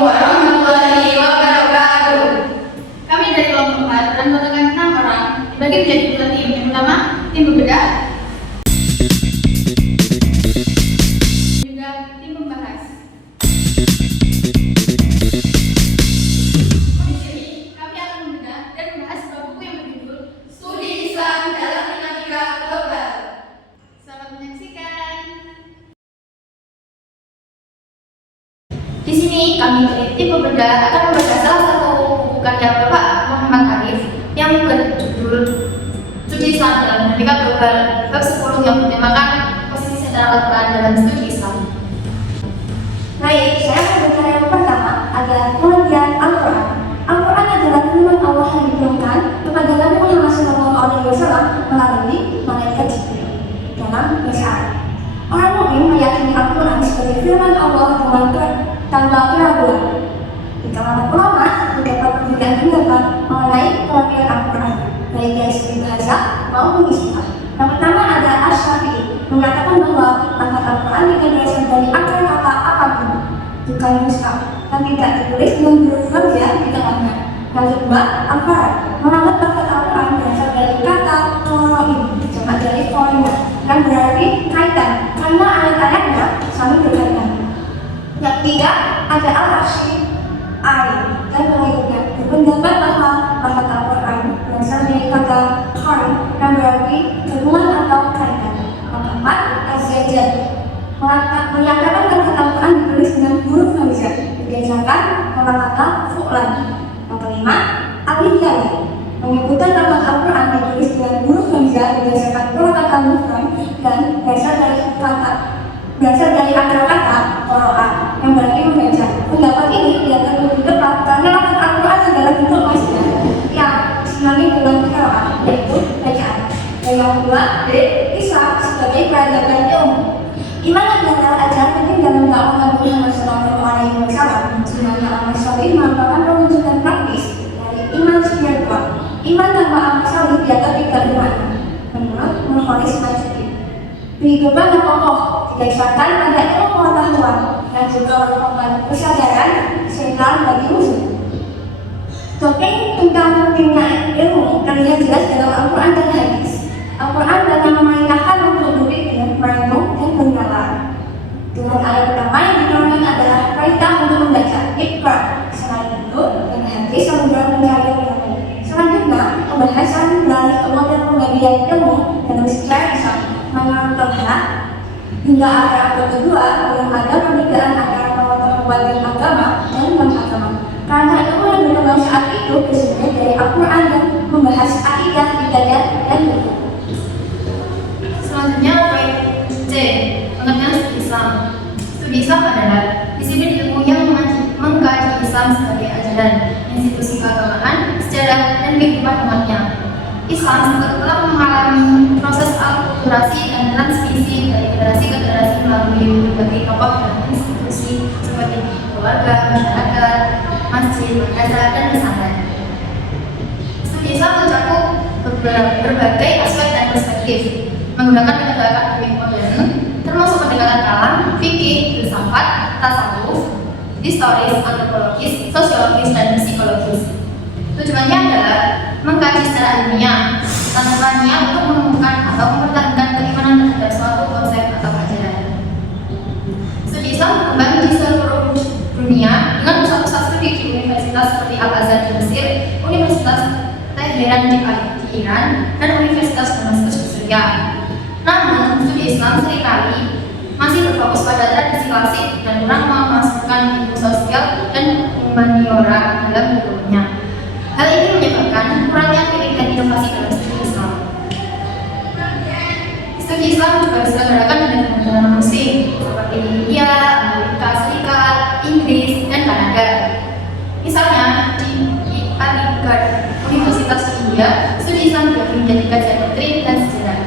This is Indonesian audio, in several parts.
warahmatullahi wabarakatuh. Kami dari kelompok 4 beranggotakan 6 orang dibagi menjadi 2 tim. Yang pertama, tim bebedah, juga tim pembahas. Di sini kami akan membedah dan membahas sebuah buku yang berjudul Studi Islam dalam Dinamika Global. Selamat menyaksikan. Di sini kami dari tim pembedah akan membaca salah satu buku karya Bapak Muhammad Arif yang berjudul Studi Islam dalam Dinamika Global bab 10 yang bertemakan posisi sentral Al-Quran dalam studi Islam. Baik, saya akan bicara yang pertama adalah pengertian Al-Quran. Al-Quran adalah firman Allah yang diturunkan kepada Nabi Muhammad SAW melalui malaikat Jibril dalam bahasa Arab. Orang mukmin meyakini Al-Quran sebagai firman Allah tanpa keraguan. Di kalangan ulama terdapat perbedaan pendapat mengenai pengertian Al-Quran, baik dari segi bahasa maupun istilah. Yang pertama ada Asy-Syafi'i mengatakan bahwa lafaz Al-Quran tidak berasal dari akar kata apapun, bukan mushaf, dan tidak ditulis dengan huruf hamzah di tengahnya. Yang kedua, Al-Farad menganggap lafaz Al-Quran berasal dari kata qarain, jamak dari qarina, yang berarti kaitan, karena ayat-ayatnya saling berkaitan. Yang ketiga, ada Al-Asy'ari dan pengikutnya berpendapat bahwa lafaz Al-Quran berasal dari kata qarin, yang berarti gabungan atau kaitan. Yang keempat, Az-Zajjaj menyatakan lafaz Al-Quran ditulis dengan huruf hamzah berdasarkan kata fu'lan. Yang kelima, Al-Hiyali menyebutkan lafaz Al-Quran ditulis dengan huruf hamzah berdasarkan kata mufrad dan berasal dari akar kata qara'a yang berarti membaca. Pendapat ini tidak terlalu tepat karena lafaz Al-Quran adalah bentuk masdar yang sinonim dengan qira'ah, yaitu bacaan. Dan yang kedua, Islam sebagai peradaban ilmu. Iman adalah ajaran penting dalam dakwah Nabi Muhammad SAW. Sebenarnya amal saleh merupakan perwujudan praktis dari iman spiritual. Iman tanpa amal saleh dianggap tidak bermakna. Menurut Muhammad Majid, kehidupan yang kokoh didasarkan pada ilmu pengetahuan dan juga merupakan kesadaran sentral bagi muslim. Topik tentang pentingnya ilmu terlihat jelas dalam Al-Quran dan hadis. Al-Quran banyak memerintahkan untuk berpikir, merenung, dan bernalar. Dengan ayat pertama yang diturunkan adalah perintah untuk membaca Iqra. Selain itu, dan hadis yang mendorong mencari ilmu. Selanjutnya, pembahasan beralih ke model pembagian ilmu dalam sejarah Islam. Menurut Tolha, hingga akhir abad kedua belum ada perbedaan antara pembagian agama dan non-agama. Karena ilmu yang berkembang saat itu bersumber dari Al-Quran dan membahas akidah, ibadah, dan hukum. Selanjutnya poin C, pengertian studi Islam. Studi Islam adalah disiplin ilmu yang mengkaji Islam sebagai ajaran, institusi keagamaan, sejarah, dan kehidupan umatnya. Islam telah mengalami proses akulturasi dan transmisi dari generasi ke generasi melalui berbagai tokoh dan institusi seperti keluarga, masyarakat, masjid, madrasah, dan pesantren. Studi Islam mencakup berbagai aspek dan perspektif, menggunakan metode akademik modern, termasuk pendekatan kalam, fikih, filsafat, tasawuf, historis, antropologis, sosiologis, dan psikologis. Tujuannya adalah mengkaji secara ilmiah, tantangannya untuk menemukan atau mempertahankan keimanan terhadap suatu konsep atau ajaran. Studi Islam berkembang di seluruh dunia dengan pusat-pusat studi di universitas seperti Al-Azhar di Mesir, Universitas Teheran di Iran, dan Universitas Damaskus di Syria. Namun, studi Islam seringkali masih berfokus pada tradisi klasik dan kurang memasukkan ilmu sosial dan humaniora dalam kurikulumnya. Hal ini menyebabkan kurangnya kritik dan inovasi dalam studi Islam. Studi Islam juga diselenggarakan di negara muslim seperti India, Amerika Serikat, Inggris, dan Kanada. Misalnya di Aligarh, Universitas India, studi Islam juga menjadi kajian doktrin dan sejarah.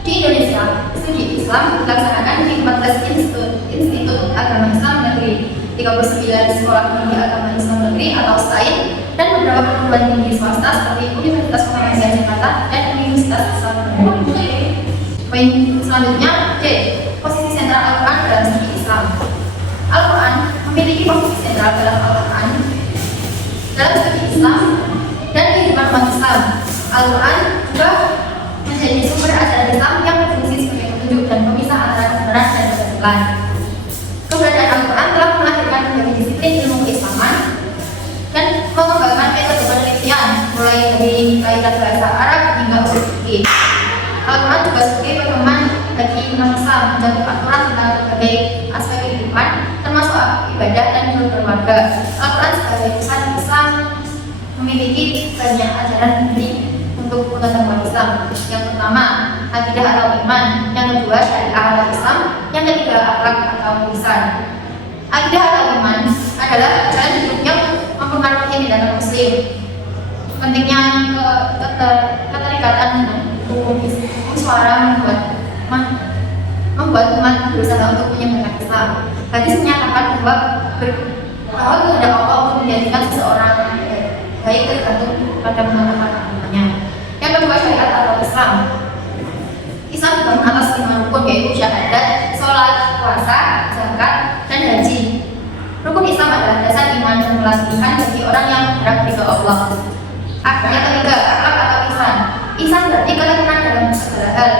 Di Indonesia, studi Islam dilaksanakan di 14 institut agama Islam negeri, 39 sekolah tinggi agama Islam negeri atau STAIN, dan beberapa perguruan tinggi swasta seperti Universitas Muhammadiyah Jakarta dan Universitas Islam negeri. Poin selanjutnya, C. Posisi sentral Al-Quran dalam studi Islam. Al-Quran memiliki posisi sentral dalam Al-Quran, dalam studi Islam, dan kehidupan umat Islam. Al-Quran juga menjadi sumber ajaran Islam yang berfungsi sebagai petunjuk dan pemisah antara kebenaran dan kebatilan. Keberadaan Al-Quran telah melahirkan berbagai disiplin ilmu keislaman dan mengembangkan metode penelitian mulai dari kaidah bahasa Arab hingga usul fikih. Al-Quran juga sebagai pedoman bagi umat Islam mencakup aturan tentang berbagai aspek kehidupan, termasuk ibadah dan berkeluarga. Al-Quran sebagai pesan Islam memiliki banyak ajaran penting untuk umat Islam. Yang pertama, akidah atau iman. Yang kedua, syariah atau Islam. Yang ketiga, akhlak atau lisan. Akidah atau iman adalah jalan hidup yang mempengaruhi tindakan Muslim. Pentingnya keterikatan hukum suara membuat umat berusaha untuk menyebarkan Islam. Hadis menyatakan bahwa kehendak Allah untuk menjadikan seseorang baik tergantung pada agamanya. Yang kedua, syariat atau Islam. Islam dibangun atas 5 rukun, yaitu syahadat, sholat, puasa, zakat, dan haji. Rukun Islam adalah dasar iman dan pelatihan bagi orang yang berharap ridha Allah. Yang ketiga, akhlak atau ihsan. Ihsan berarti keteguhan dalam segala hal.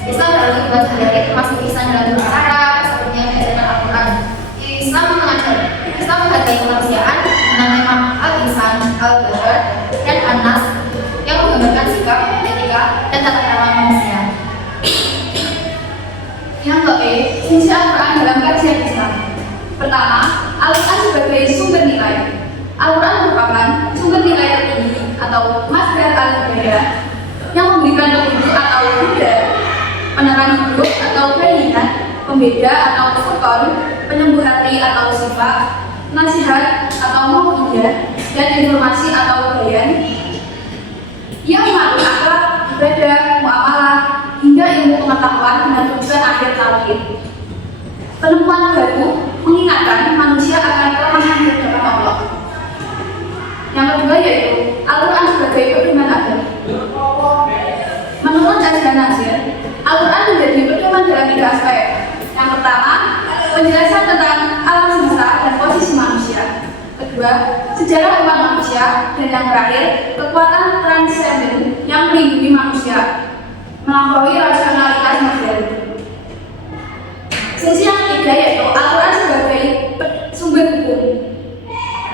Islam dalam kehidupan sehari-hari termasuk ihsan dalam berbicara, seperti yang diajarkan Al-Quran. Islam menghargai kemanusiaan dengan tema al-ihsan, al-bashar, dan an-nas yang menggambarkan sikap, etika, dan tata krama manusia. Yang ke-E, fungsi Al-Quran dalam kajian Islam. Pertama, Al-Quran sebagai sumber nilai. Al-Quran merupakan sumber nilai tertinggi atau masdar al-hidayah yang memberikan petunjuk atau huda, penerang hidup atau bayinah, pembeda atau furqan, penyembuh hati atau sifat, nasihat atau mau'izah, dan informasi atau bayan yang mengatur akhlak, ibadah, muamalah, hingga ilmu pengetahuan dan tujuan akhir tauhid. Penemuan baru mengingatkan manusia akan kelemahan di hadapan Allah. Yang kedua yaitu Al-Quran sebagai pedoman agama. Menurut Ajaran Nasir, Al-Quran menjadi pedoman dalam 3 aspek. Yang pertama, penjelasan tentang alam semesta dan posisi manusia. Kedua, sejarah umat manusia. Dan yang terakhir, kekuatan transenden yang melindungi manusia melampaui rasionalitas modern. Fungsi yang ketiga yaitu Al-Quran sebagai sumber hukum.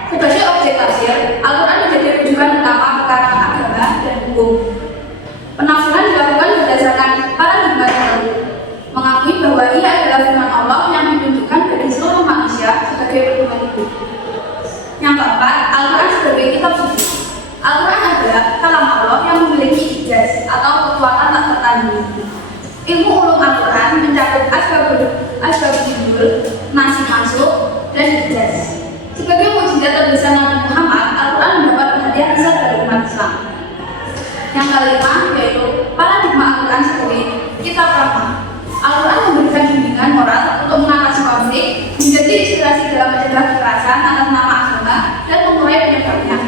Sebagai objek tafsir, Al-Quran menjadi rujukan utama perkara agama dan hukum. Penafsiran dilakukan berdasarkan paradigma tertentu, mengakui bahwa ia adalah firman Allah yang ditunjukkan bagi seluruh manusia sebagai pedoman hidup. Yang keempat, Al-Quran sebagai kitab suci. Al-Quran adalah kalam Allah yang memiliki ijaz atau kekuatan tak tertandingi. Ilmu ulum Al-Quran mencakup asbabul nuzul, nasi masuk, dan ijaz. Sebagai mukjizat terbesar Nabi Muhammad, Al-Quran mendapat perhatian besar dari umat Islam. Yang kelima yaitu paradigma Al-Quran sebagai kitab rahmah. Al-Quran memberikan bimbingan moral untuk mengatasi konflik, menjadi inspirasi dalam mencegah kekerasan atas nama agama dan mengurai penyebabnya.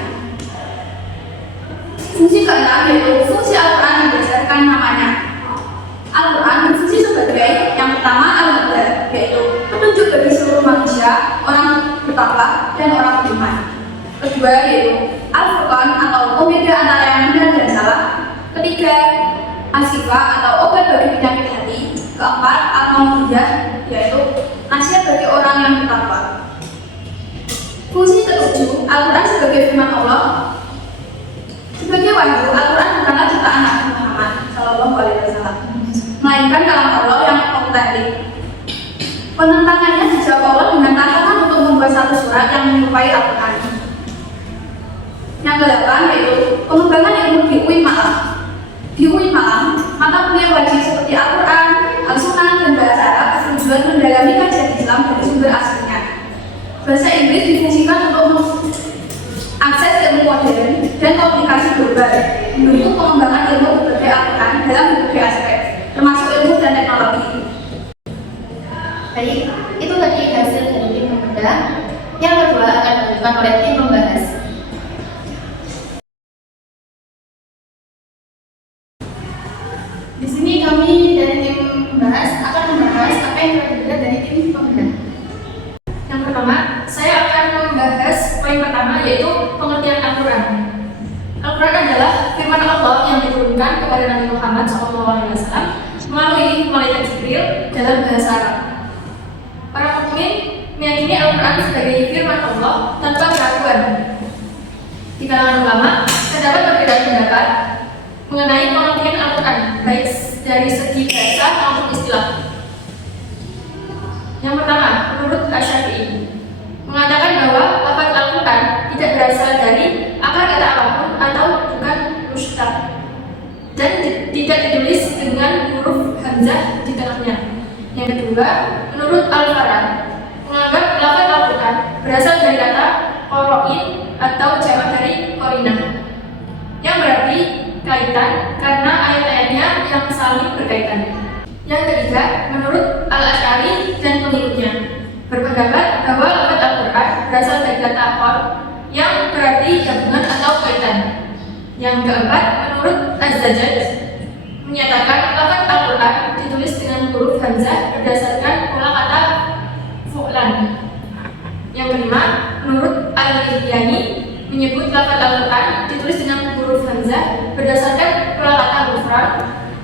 Fungsi keenam yaitu fungsi Al-Quran berdasarkan namanya. Al-Quran berfungsi sebagai yang pertama al-huda, yaitu petunjuk bagi seluruh manusia, orang bertakwa dan orang beriman. Kedua yaitu al-furqan atau pembeda antara yang benar dan salah. Ketiga, as-sifah atau obat bagi penyakit hati. Keempat, al-mau'izah, yaitu nasihat bagi orang yang bertakwa. Fungsi ketujuh, Al-Quran sebagai firman Allah. Sebagai wahyu, Al-Quran bukanlah ciptaan Nabi Muhammad SAW, melainkan kalam Allah yang autentik. Penentangannya dijawab Allah dengan tantangan untuk membuat satu surat yang menyerupai Al-Quran. Yang kedelapan yaitu pengembangan ilmu di UI Malang. Di UI Malang, mata kuliah wajib seperti Al-Quran, Al-Sunnah, dan bahasa Arab bertujuan mendalami kajian Islam dari sumber aslinya. Bahasa Inggris difungsikan untuk akses ilmu modern dan komunikasi global, mendukung pengembangan ilmu berbagai Al-Quran dalam berbagai aspek, termasuk ilmu dan teknologi. Jadi, itu tadi hasil dari tim pembedah. Yang kedua akan dilakukan oleh tim pembahas. Di sini kami dari tim pembahas akan membahas apa yang berbeda dari tim pembedah. Yang pertama, saya Jibril dalam bahasa Arab. Para mukmin meyakini Al-Quran sebagai firman Allah tanpa keraguan. Di kalangan ulama terdapat perbedaan pendapat mengenai pengertian Al-Quran, baik dari segi bahasa maupun istilah. Yang pertama, menurut Asy-Syafi'i mengatakan bahwa lafaz Al-Quran tidak berasal dari akar kata apapun atau bukan mushtaq dan tidak ditulis dengan huruf hamzah di tengahnya. Yang kedua, menurut Al-Farra menganggap lafaz Al-Quran berasal dari kata qoro'in atau jamak dari qarinah yang berarti kaitan karena ayat-ayatnya yang saling berkaitan. Yang ketiga, menurut Al-Asy'ari dan pengikutnya berpendapat bahwa lafaz Al-Quran berasal dari kata qor yang berarti gabungan atau kaitan. Yang keempat, menurut Az-Zajjaj menyatakan lafaz Al-Quran ditulis dengan huruf hamzah berdasarkan pola kata fu'lan. Yang kelima, menurut Al-Lihyani menyebut lafaz Al-Quran ditulis dengan huruf hamzah berdasarkan pola kata mufrad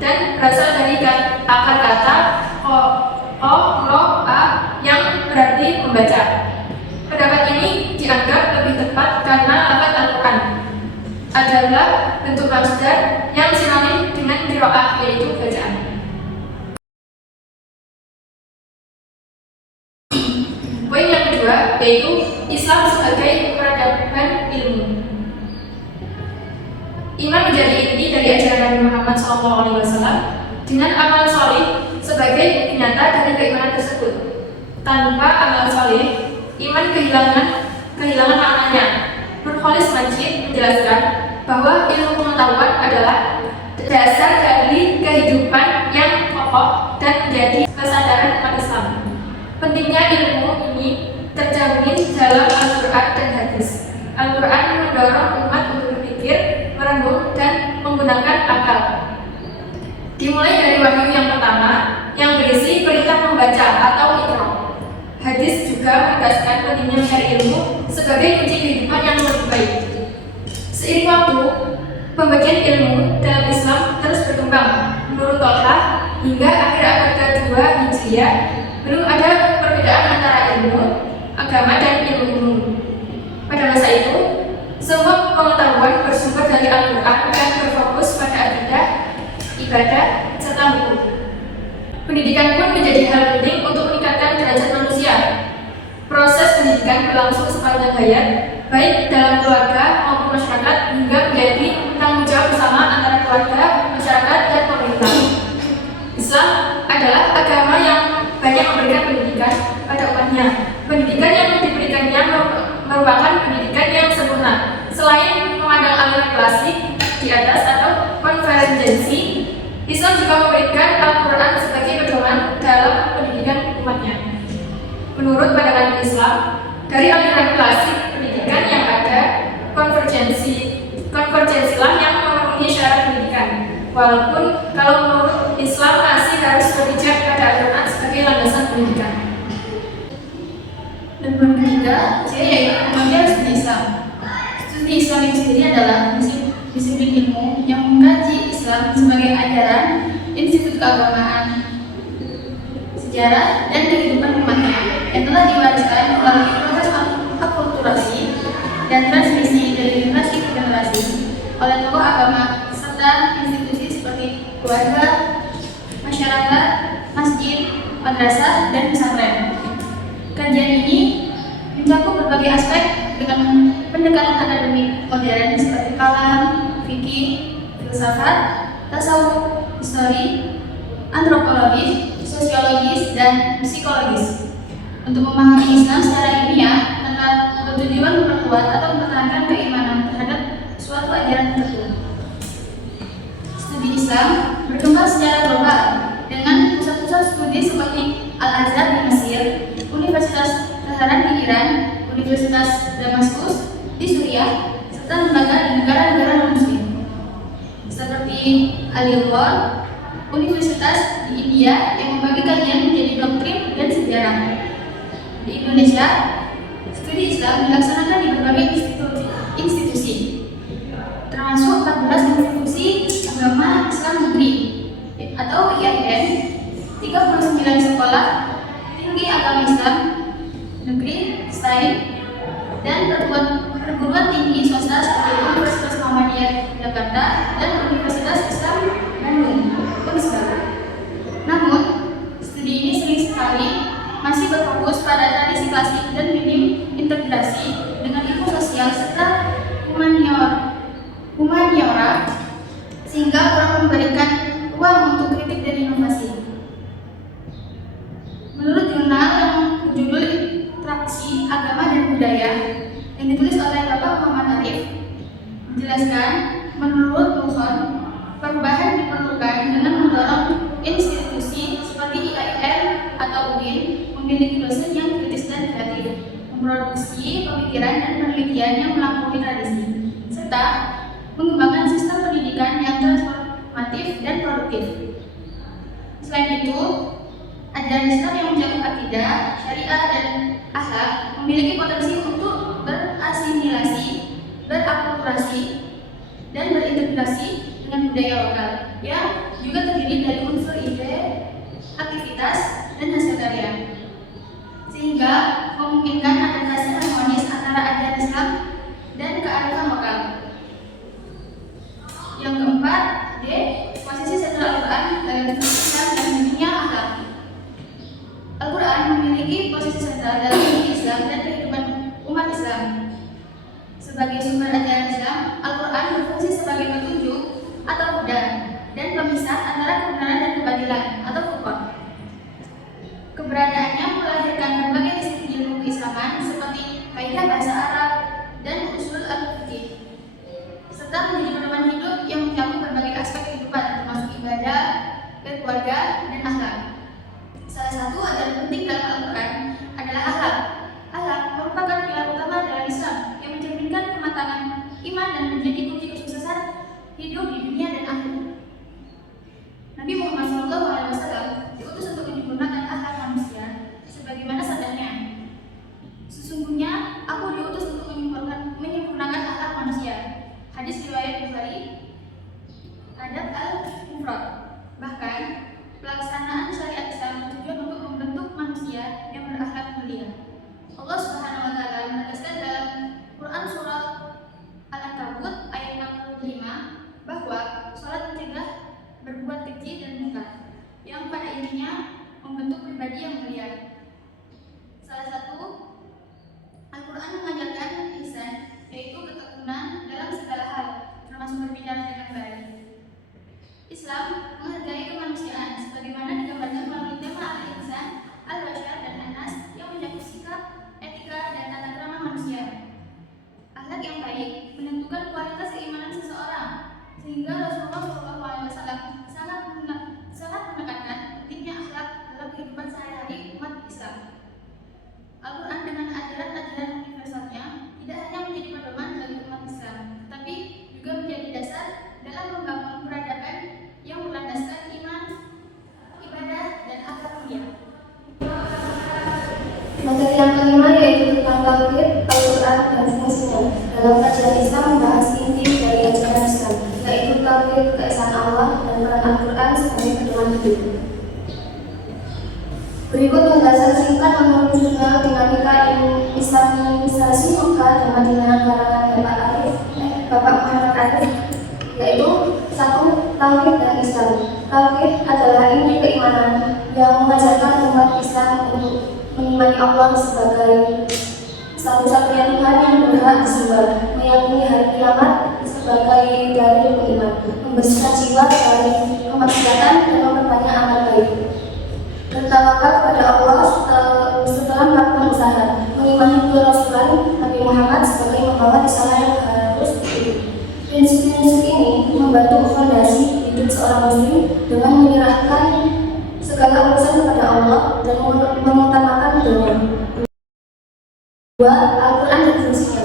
dan berasal dari akar kata a yang berarti membaca. Pendapat ini dianggap lebih tepat karena lafaz Al-Quran adalah bentuk masdar yang sinonim dengan qiraah, yaitu bacaan. Poin yang kedua yaitu Islam sebagai peradaban ilmu. Iman menjadi inti dari ajaran Nabi Muhammad SAW dengan amal soleh sebagai bukti nyata dari keimanan tersebut. Tanpa amal soleh, iman kehilangan maknanya. Nurholis Majid menjelaskan bahwa ilmu pengetahuan adalah dasar dari kehidupan yang kokoh dan menjadi kesadaran umat Islam. Pentingnya ilmu ini terjamin dalam Al-Quran dan hadis. Al-Quran mendorong umat untuk berpikir, merenung, dan menggunakan akal. Dimulai dari wahyu yang pertama yang berisi perintah membaca atau iqra. Hadis juga menegaskan pentingnya mencari ilmu sebagai kunci kehidupan yang lebih baik. Seiring waktu, pembagian ilmu dalam Islam terus berkembang. Menurut Tolha, hingga akhir abad ke-2 Hijriah, belum ada perbedaan antara ilmu, agama, dan ilmu umum. Pada masa itu, semua pengetahuan bersumber dari Al-Quran dan berfokus pada akidah, ibadah, serta hukum. Pendidikan pun menjadi hal penting untuk meningkatkan derajat manusia. Proses pendidikan berlangsung sepanjang hayat, baik dalam keluarga maupun masyarakat, hingga menjadi tanggung jawab bersama antara keluarga, masyarakat, dan pemerintah. Islam adalah agama yang banyak memberikan pendidikan pada umatnya. Pendidikan yang diberikannya merupakan pendidikan yang sempurna. Selain memandang aliran klasik di atas atau konvergensi, Islam juga memberikan Al-Quran sebagai pedoman dalam pendidikan umatnya. Menurut pandangan Islam, dari aliran klasik pendidikan yang ada, konvergensilah yang memenuhi syarat pendidikan. Walaupun kalau menurut Islam masih harus berpijak pada Al-Quran sebagai landasan pendidikan. Dan poin ketiga, yaitu pengertian studi Islam. Studi Islam itu sendiri adalah disiplin ilmu yang mengkaji Islam sebagai ajaran, institut keagamaan, sejarah, dan kehidupan umatnya yang telah diwariskan melalui proses akulturasi dan transmisi dari generasi ke generasi oleh tokoh agama serta institusi seperti keluarga, masyarakat, masjid, madrasah, dan pesantren. Kajian ini mencakup berbagai aspek dengan pendekatan akademik modern seperti kalam, fikih, filsafat, tasawuf, histori, antropologis, sosiologis, dan psikologis. Untuk memahami Islam secara ilmiah tanpa bertujuan memperkuat atau mempertahankan keimanan terhadap suatu ajaran tertentu. Studi Islam berkembang secara global dengan pusat-pusat studi seperti Al-Azhar di Mesir, Universitas Teheran di Iran, Universitas Damaskus di Suriah, serta lembaga di negara-negara non-Muslim seperti Al-Azhar, Universitas di India yang membagi kajian menjadi doktrin dan sejarah. Di Indonesia, studi Islam dilaksanakan di berbagai institusi, termasuk 14 institusi agama Islam negeri atau IAIN, 3 39 sekolah tinggi agama Islam, negeri, STAIN, dan perguruan tinggi swasta seperti Universitas Muhammadiyah Jakarta dan Universitas Islam Bandung, Unisba. Namun, studi ini sering sekali masih berfokus pada tradisi klasik dan minim integrasi dengan ilmu sosial serta humaniora, sehingga kurang memberikan ruang untuk kritik dan inovasi. Menurut jurnal yang berjudul Interaksi Agama dan Budaya yang ditulis oleh Bapak Muhammad Arif, menjelaskan menurut Wilson, perubahan diperlukan dengan mendorong institusi seperti IAIN atau UIN memiliki dosen yang kritis dan kreatif, memproduksi pemikiran dan penelitian yang melampaui tradisi, serta mengembangkan sistem pendidikan yang transformatif dan produktif. Selain itu, ajaran Islam yang mencakup akidah, syariah, dan akhlak memiliki potensi untuk berasimilasi, berakulturasi, dan berintegrasi dengan budaya lokal yang juga terdiri dari unsur ide, aktivitas, dan hasil karya, sehingga memungkinkan adaptasi harmonis antara ajaran Islam dan kearifan lokal. Yang keempat, D. Posisi sentral Al-Quran dalam Islam dan dunia akhlak. Al-Quran memiliki posisi sentral dalam dunia Islam dan kehidupan umat Islam. Sebagai sumber ajaran Islam, Al-Quran berfungsi sebagai petunjuk atau hudan dan pemisah antara kebenaran dan kebatilan atau furqan. Keberadaannya melahirkan berbagai disiplin ilmu keislaman seperti kaidah bahasa Arab dan usul al-fiqh, serta menjadi pedoman hidup yang mencakup berbagai aspek kehidupan termasuk ibadah, berkeluarga, dan akhlak. Salah satu ajaran penting dalam Al-Quran adalah akhlak. Akhlak merupakan pilar utama dalam Islam yang mencerminkan kematangan iman dan menjadi kunci kesuksesan hidup di dunia dan akhirat. Nabi Muhammad SAW diutus untuk menyempurnakan akhlak manusia sebagaimana sabdanya, "Sesungguhnya aku diutus untuk menyempurnakan akhlak manusia." Hadis riwayat Bukhari, Adab al-Mufrad. Bahkan, pelaksanaan syariat Islam bertujuan untuk membentuk manusia yang berakhlak mulia. Allah Subhanahu wa taala menegaskan dalam Quran surah Al-Ankabut ayat 65 bahwa salat mencegah berbuat keji dan munkar, yang pada intinya membentuk pribadi yang mulia. Salah satu, Al-Quran mengajarkan ihsan, yaitu ketekunan dalam segala hal, termasuk berbicara dengan baik. Islam menghargai kemanusiaan sebagaimana digambarkan melalui tema al-ihsan, al-bashar, dan anas yang mencakup sikap, etika, dan tata krama manusia. Akhlak yang baik menentukan kualitas keimanan seseorang, sehingga Rasulullah SAW sangat menekankan pentingnya akhlak dalam kehidupan sehari-hari umat Islam. Al-Quran dengan ajaran-ajaran universalnya tidak hanya menjadi pedoman bagi umat Islam, tetapi juga menjadi dasar dalam membangun peradaban yang berlandaskan iman, ibadah, dan akhlak mulia. Materi yang kelima yaitu tentang tauhid, Al-Quran, dan fungsinya. Dalam kajian Islam membahas inti dari ajaran Islam, yaitu tauhid, keesaan Allah, dan peran Al-Quran sebagai pedoman hidup. Berikut penjelasan singkat menurut jurnal Dinamika Islamisasi Mekah dan Madinah karangan Bapak Muhammad Arif, yaitu 1. Tauhid dan Islam. Tauhid adalah inti keimanan yang mengajarkan umat Islam untuk mengimani Allah sebagai satu-satunya Tuhan yang berhak disembah, meyakini hari kiamat sebagai dalil beriman, membersihkan jiwa dari kemaksiatan dan memperbanyak amal baik, bertawakal kepada Allah setelah melakukan usaha, mengimani dua Rasulullah Nabi Muhammad sebagai membawa risalah yang harus diikuti. Prinsip-prinsip ini membantu fondasi hidup seorang muslim dengan menyerahkan segala urusan kepada Allah dan mengutamakan doa. 2. Al-Quran dan fungsinya.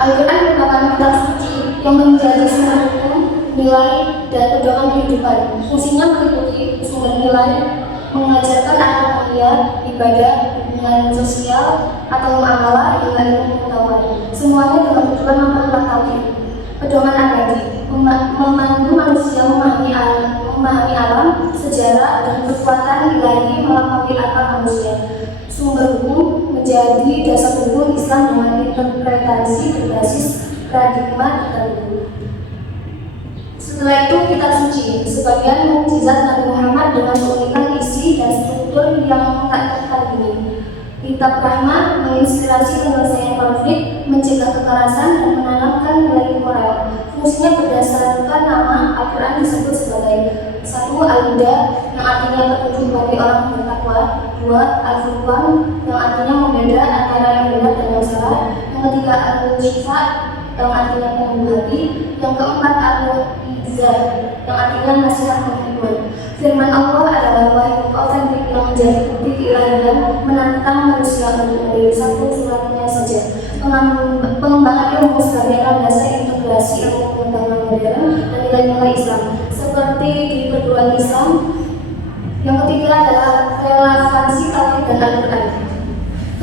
Al-Quran merupakan kitab suci yang menjadi sumber hukum, nilai, dan pedoman kehidupan. Fungsinya meliputi sumber nilai, mengajarkan akhlak mulia, ibadah, hubungan sosial, atau muamalah hingga ilmu pengetahuan. Semuanya dengan tujuan memperkuat tauhid. Pedoman abadi, memandu manusia memahami memahami alam, sejarah, dan kekuatan ilahi melampaui akal manusia. Sumber hukum menjadi dasar hukum Islam dengan interpretasi berbasis paradigma tertentu. Setelah itu kitab suci, sebagian mukjizat Nabi Muhammad dengan keunikan isi dan struktur yang tak tertandingi. Kitab Rahmah menginspirasi penyelesaian konflik, mencegah kekerasan, dan menanamkan nilai moral. Fungsinya berdasarkan nama Al-Quran disebut sebagai 1. Al-Huda yang artinya petunjuk bagi orang bertakwa, 2. Al-Furqan yang artinya membeda antara yang benar dan yang salah, yang ketiga Al-Syifa yang artinya penyembuh hati, yang keempat Al-Izzah yang artinya nasihat menghibur. Firman Allah adalah wahyu otentik yang menjadi bukti keilahian menantang manusia untuk menjadi satu suratnya saja. Pengembangan ilmu sebagai landasan integrasi ilmu pengetahuan modern dan nilai-nilai Islam seperti di perguruan Islam. Yang ketiga adalah relevansi tauhid dan Al-Quran.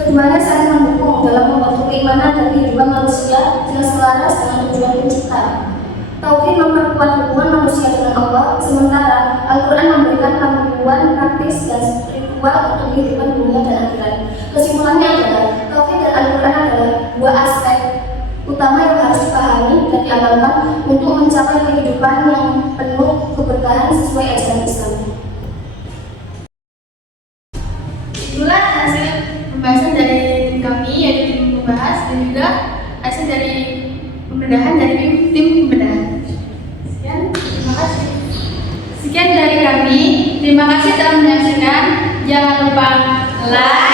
Keduanya saling mendukung dalam membantu keimanan dan kehidupan manusia yang selaras dengan tujuan pencipta. Tauhid memperkuat hubungan manusia dengan Allah, sementara Al-Quran memberikan panduan praktis dan spiritual untuk kehidupan dunia dan akhirat. Kesimpulannya adalah Tauhid dan Al-Quran adalah dua aspek utama yang harus dipahami dan diamalkan untuk mencapai kehidupan yang penuh keberkahan sesuai ajaran Islam. Itulah hasil pembahasan dari tim kami, yaitu tim pembahas, dan juga hasil dari pembedahan dari tim pembedah. Terima kasih. Sekian dari kami. Terima kasih telah menyaksikan. Jangan lupa like,